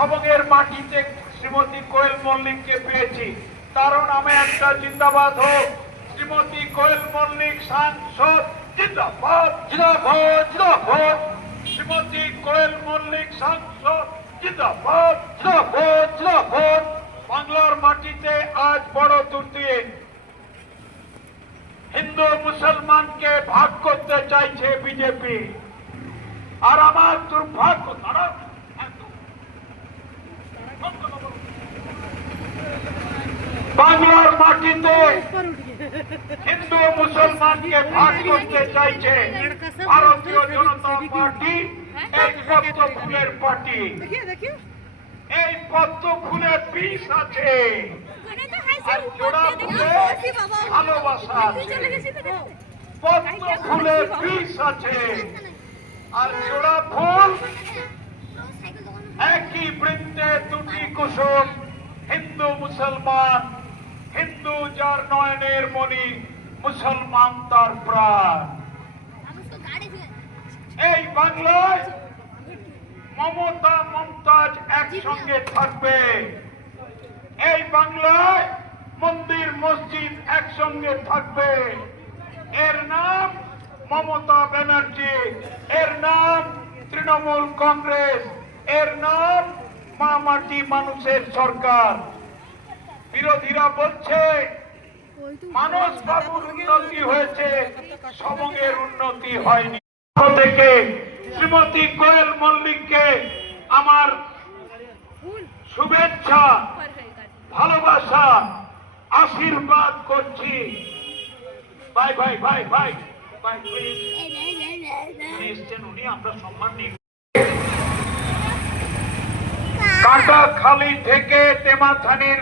সবংয়ের মাটিতে শ্রীমতী কোয়েল মল্লিককে পেয়েছি। কারণ আমি একটা জিন্দাবাদ হোক, শ্রীমতী কোয়েল মল্লিক সাংসদ জিন্দাবাদ জিন্দাবাদ জিন্দাবাদ, শ্রীমতী কোয়েল মল্লিক সাংসদ জিন্দাবাদ জিন্দাবাদ জিন্দাবাদ। বাংলার মাটিতে আজ বড় দুর্দিন, হিন্দু মুসলমানকে ভাগ করতে চাইছে বিজেপি। আর আমার দুর্ভাগ্য, বাংলার মাটিতে হিন্দু মুসলমানকে ভাগ করতে চাইছে ভারতীয় জনতা পার্টি, এই পদ্ম ফুলের পার্টি। এই পদ্ম ফুলে বিষ আছে, আর জোড়া ফুলে ভালোবাসা আছে। পদ্ম ফুলে বিষ আছে, আর জোড়া ফুল একই বৃন্তে দুটি কুসুম। হিন্দু মুসলমান, হিন্দু যার নয়নের মণি, মুসলমান তার প্রাণ। এই বাংলায় মমতা মমতাজ একসঙ্গে থাকবে। এই বাংলায় মন্দির মসজিদ একসঙ্গে থাকবে। এর নাম মমতা ব্যানার্জি, এর নাম তৃণমূল কংগ্রেস, এর নাম মা মাটি মানুষের সরকার। বিরোধীরা বলছে মানস বাবুর উন্নতি হয়েছে, সবংয়ের উন্নতি হয়নি। থেকে শ্রীমতী কোয়েল মল্লিককে আমার শুভেচ্ছা, ভালোবাসা, আশীর্বাদ করছি। ভাই ভাই ভাই ভাই ভাই এসছেন উনি, আমরা সম্মান নিই। কাটাখালী থেকে তেমাথানির